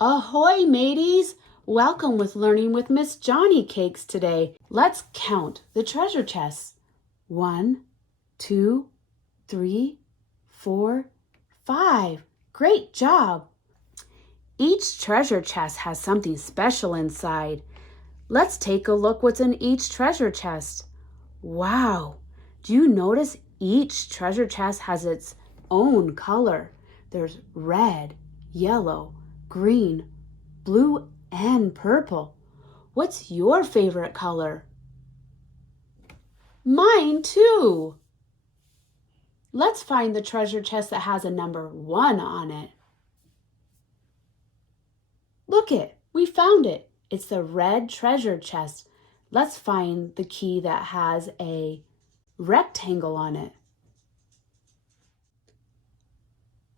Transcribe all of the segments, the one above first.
Ahoy, mateys! Welcome with Learning with Miss Johnny Cakes today. Let's count the treasure chests. 1, 2, 3, 4, 5. Great job! Each treasure chest has something special inside. Let's take a look what's in each treasure chest. Wow! Do you notice each treasure chest has its own color? There's red, yellow, green, blue, and purple. What's your favorite color? Mine too. Let's find the treasure chest that has a number 1 on it. Look it, we found it. It's the red treasure chest. Let's find the key that has a rectangle on it.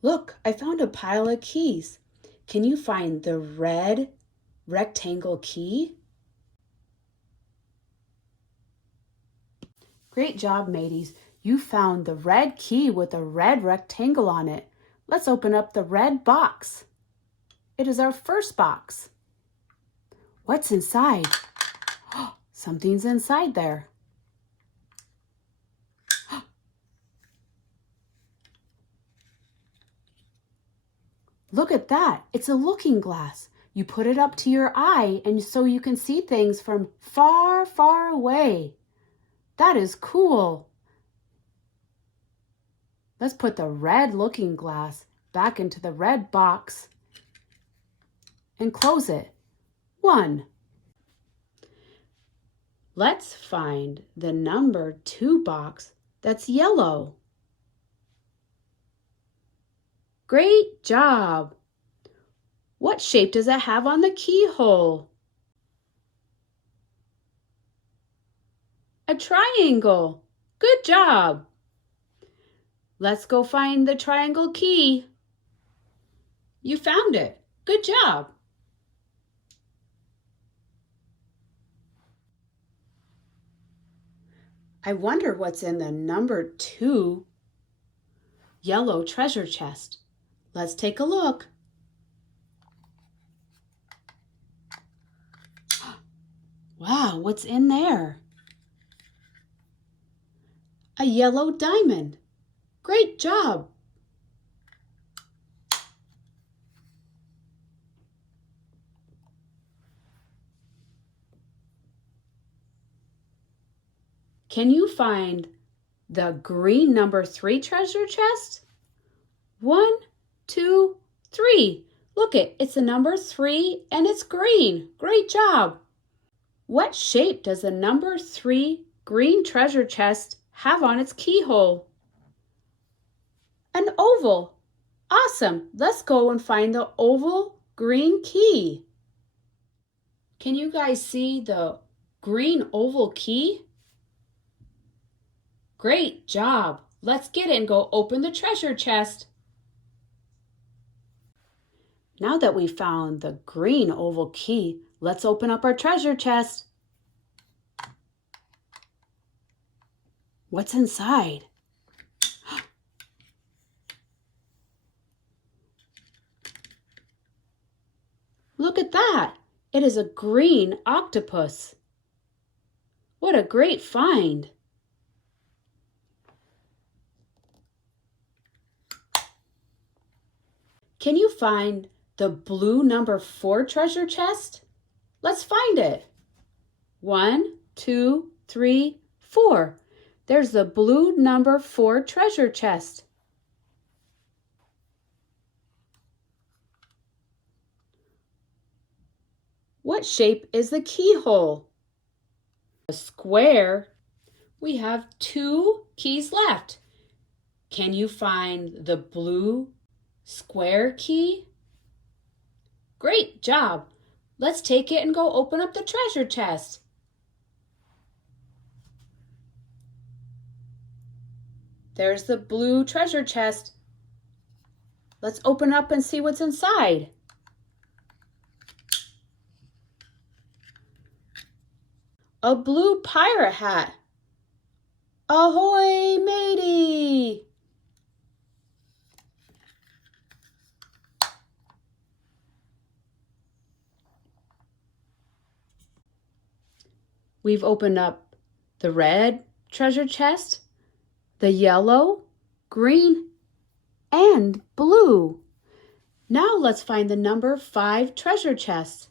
Look, I found a pile of keys. Can you find the red rectangle key? Great job, mateys. You found the red key with a red rectangle on it. Let's open up the red box. It is our first box. What's inside? Something's inside there. Look at that. It's a looking glass. You put it up to your eye and so you can see things from far, far away. That is cool. Let's put the red looking glass back into the red box and close it. 1. Let's find the number 2 box that's yellow. Great job! What shape does it have on the keyhole? A triangle. Good job! Let's go find the triangle key. You found it. Good job! I wonder what's in the number 2 yellow treasure chest. Let's take a look. Wow, what's in there? A yellow diamond. Great job! Can you find the green number 3 treasure chest? 1, 2, 3. Look it's the number 3 and it's green. Great job! What shape does the number 3 green treasure chest have on its keyhole? An oval. Awesome! Let's go and find the oval green key. Can you guys see the green oval key? Great job! Let's get it and go open the treasure chest. Now that we found the green oval key, let's open up our treasure chest. What's inside? Look at that! It is a green octopus. What a great find! Can you find the blue number 4 treasure chest? Let's find it. 1, 2, 3, 4. There's the blue number 4 treasure chest. What shape is the keyhole? A square. We have 2 keys left. Can you find the blue square key? Great job! Let's take it and go open up the treasure chest. There's the blue treasure chest. Let's open up and see what's inside. A blue pirate hat. Ahoy, matey! We've opened up the red treasure chest, the yellow, green, and blue. Now let's find the number 5 treasure chest.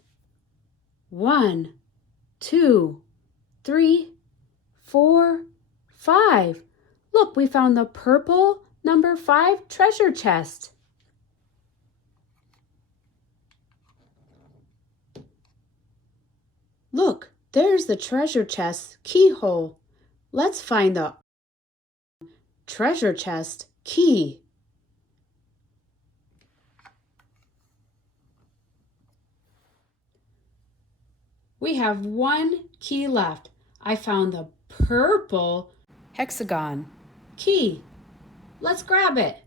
1, 2, 3, 4, 5. Look, we found the purple number 5 treasure chest. Look, there's the treasure chest keyhole. Let's find the treasure chest key. We have one key left. I found the purple hexagon key. Let's grab it.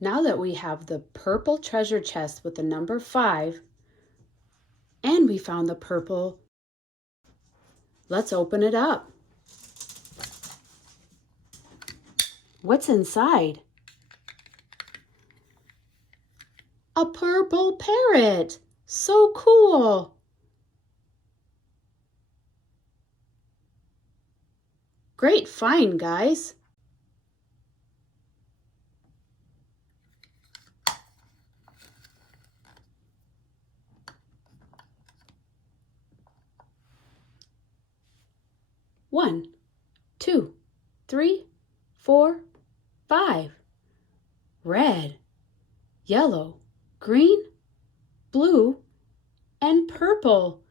Now that we have the purple treasure chest with the number 5, and we found the purple, let's open it up. What's inside? A purple parrot. So cool. Great find, guys. One, 2, 3, 4, 5. Red, yellow, green, blue, and purple.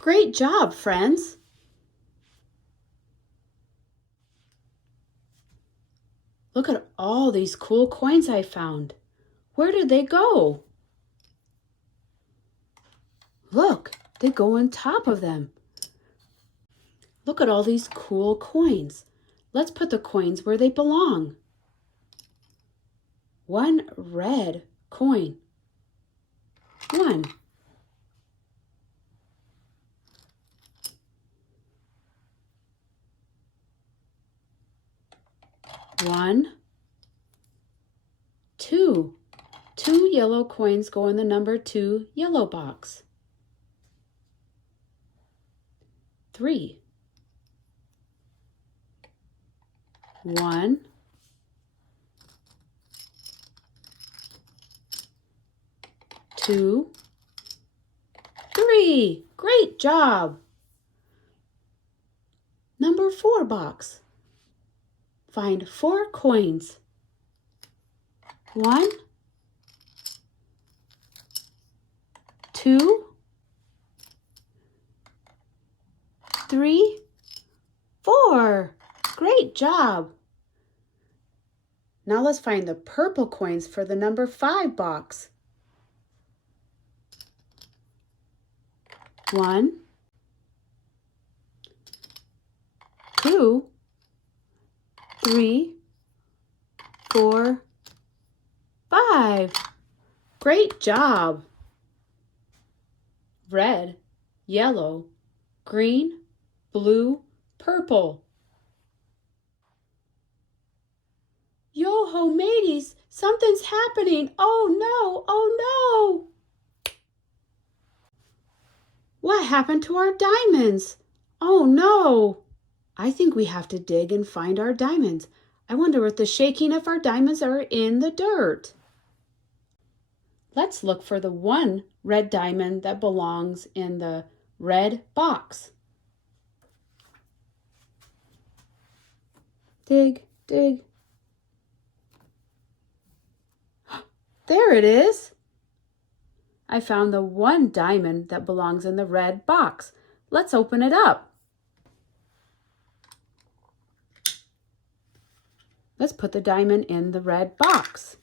Great job, friends. Look at all these cool coins I found. Where did they go? Look, they go on top of them. Look at all these cool coins. Let's put the coins where they belong. One red coin. 1. One, 2. 2 yellow coins go in the number 2 yellow box. 3. 1, 2, 3. Great job. Number 4 box. Find 4 coins. 1, 2, 3, 4. Great job. Now let's find the purple coins for the number 5 box. 1, 2, 3, 4, 5. Great job. Red, yellow, green, blue, purple. Yo-ho, mateys, something's happening. Oh no, oh no. What happened to our diamonds? Oh no. I think we have to dig and find our diamonds. I wonder if the shaking if our diamonds are in the dirt. Let's look for the one red diamond that belongs in the red box. Dig, dig. There it is. I found the one diamond that belongs in the red box. Let's open it up. Let's put the diamond in the red box.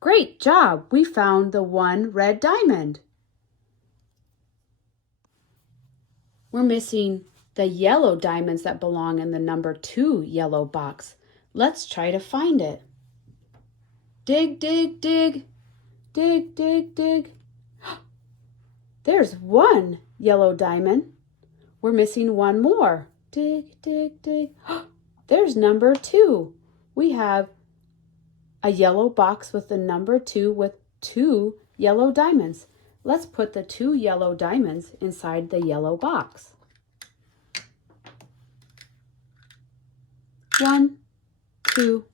Great job! We found the one red diamond. We're missing the yellow diamonds that belong in the number 2 yellow box. Let's try to find it. Dig, dig, dig. Dig, dig, dig. There's one yellow diamond. We're missing one more. Dig, dig, dig. There's number 2. We have a yellow box with the number 2 with 2 yellow diamonds. Let's put the 2 yellow diamonds inside the yellow box. 1, 2.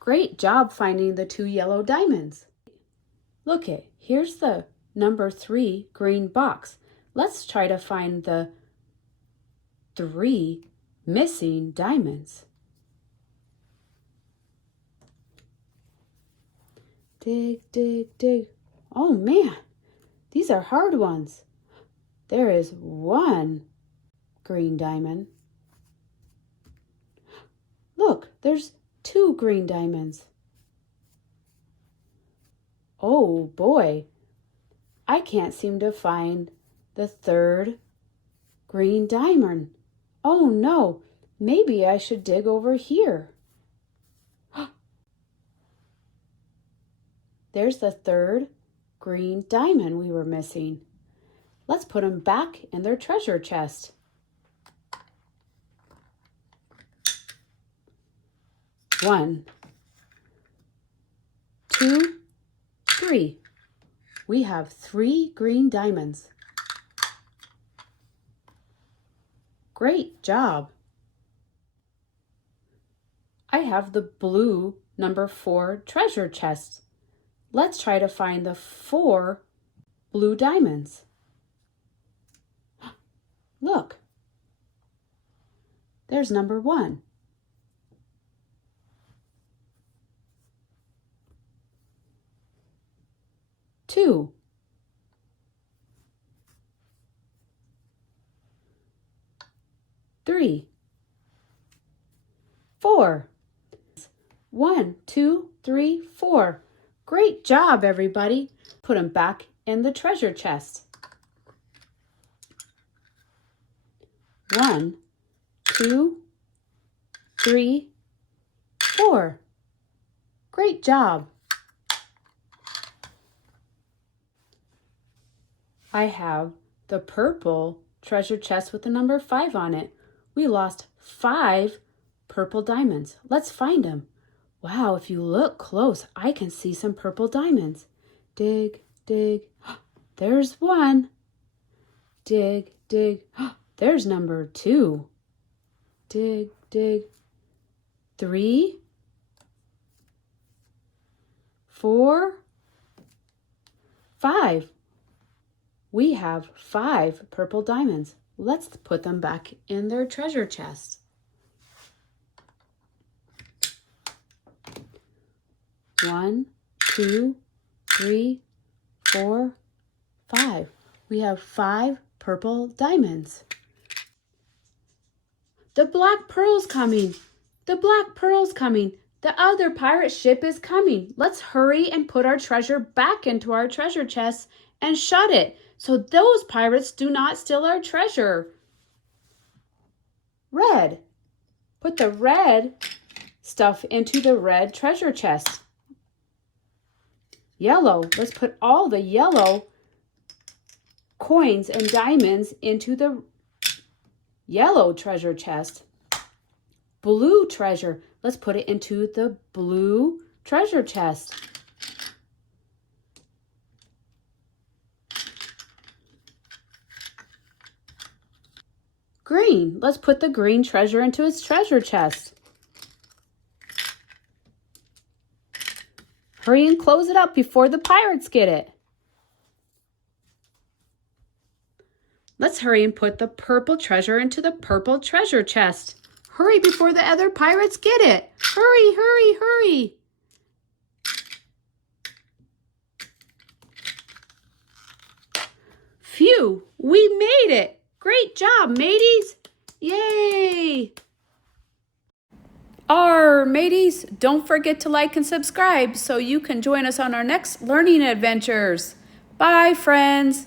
Great job finding the 2 yellow diamonds. Look it, here's the number 3 green box. Let's try to find the 3 missing diamonds. Dig, dig, dig. Oh man, these are hard ones. There is 1 green diamond. Look, there's 2 green diamonds. Oh boy, I can't seem to find the 3rd green diamond. Oh no, maybe I should dig over here. There's the 3rd green diamond we were missing. Let's put them back in their treasure chest. 1, 2, 3. We have 3 green diamonds. Great job. I have the blue number 4 treasure chest. Let's try to find the 4 blue diamonds. Look, there's number 1. 2. 3. 4. 1, 2, 3, 4. Great job, everybody. Put them back in the treasure chest. 1, 2, 3, 4. Great job. I have the purple treasure chest with the number 5 on it. We lost 5 purple diamonds. Let's find them. Wow, if you look close, I can see some purple diamonds. Dig, dig. There's 1. Dig, dig. There's number 2. Dig, dig. 3, 4, 5. We have 5 purple diamonds. Let's put them back in their treasure chest. 1, 2, 3, 4, 5. We have 5 purple diamonds. The black pearl's coming. The black pearl's coming. The other pirate ship is coming. Let's hurry and put our treasure back into our treasure chest and shut it so those pirates do not steal our treasure. Red. Put the red stuff into the red treasure chest. Yellow. Let's put all the yellow coins and diamonds into the yellow treasure chest. Blue treasure. Let's put it into the blue treasure chest. Green. Let's put the green treasure into its treasure chest. Hurry and close it up before the pirates get it. Let's hurry and put the purple treasure into the purple treasure chest. Hurry before the other pirates get it. Hurry, hurry, hurry. Phew, we made it. Great job, mateys. Yay. Arrr, mateys, don't forget to like and subscribe so you can join us on our next learning adventures. Bye, friends.